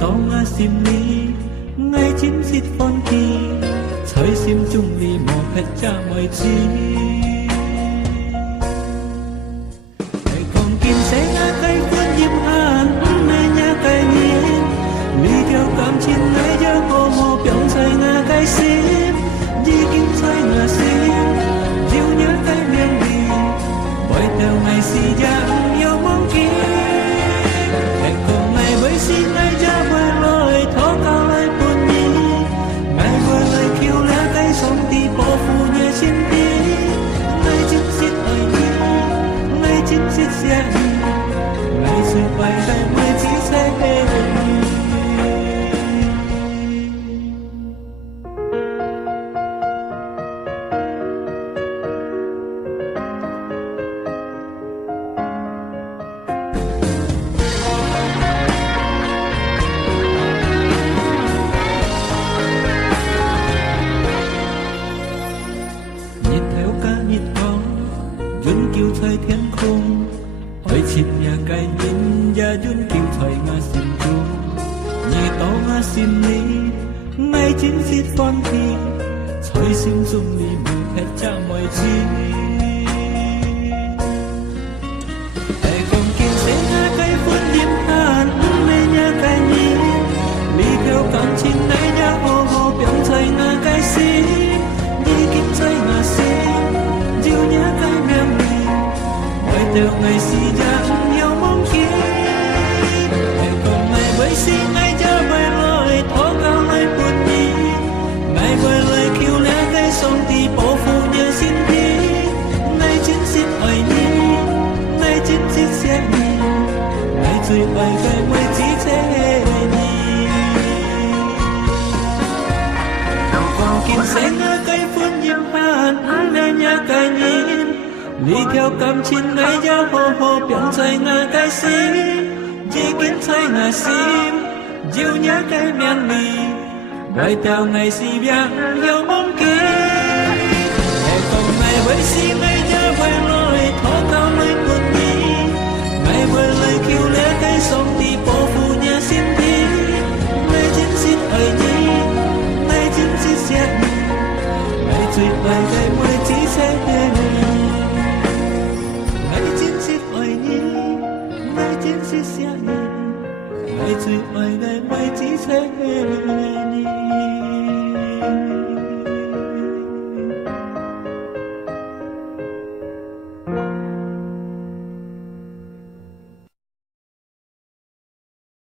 tỏ ngã sim ni ngay chính xịt phone kỳ chơi sim chung li mò phép cha mọi chi ai còn kim sẽ ngã cây cuốn diêm hàn nơi nhà cây nhìn li theo cảm chín ngay giờ cô mò biểu chơi ngã cây sim di kim chơi ngã sim diêu nhớ cây miền đi bởi theo ngày si giang yêu mong kia ai còn ngày với si ngay cha với lời thó cao lời buồn đi ngày với lời kêu lá cây sống đi bỏ phu nhẹ xin đi ngày chính xịt ơi đi ngày chính xịt xe đi ngày sự bay tay mới chỉ sẽ về duyên kiều thời thiên không ơi chim nhà cây nhìn và duyên kiều thời ngã sim chung nhị tao ngã sim ni ngay chính xịt phone thì chơi sim dung ni buồn hết cha mọi chi ai còn kim sẽ ngã cây phun diêm hàn nơi nhà cây nhìn đi theo cảm chín này nhà hồ hồ biển thời ngã cây sim đi kim thời ngã sim diêu nhớ cây miệng theo ngày si giang yêu mong kia ai còn ngày với si ngày cha với lời thó cao lời buồn đi ngày với lời kêu lẽ gây sông thì bỏ phu nhớ xin đi ngày chính xin ơi đi ngày chính xin sẽ đi ngày chơi bài gây mới chỉ thế đi còn kim sẽ ngỡ cây phun diêm hàn nơi nhà cây nhìn đi theo cảm chín ngày giờ hồ hồ biển chơi ngã cây sim chỉ kiến chơi ngã sim diêu nhớ cây miền mì gọi theo ngày si biang yêu mong kia ngày còn ngày với si ngày nhớ với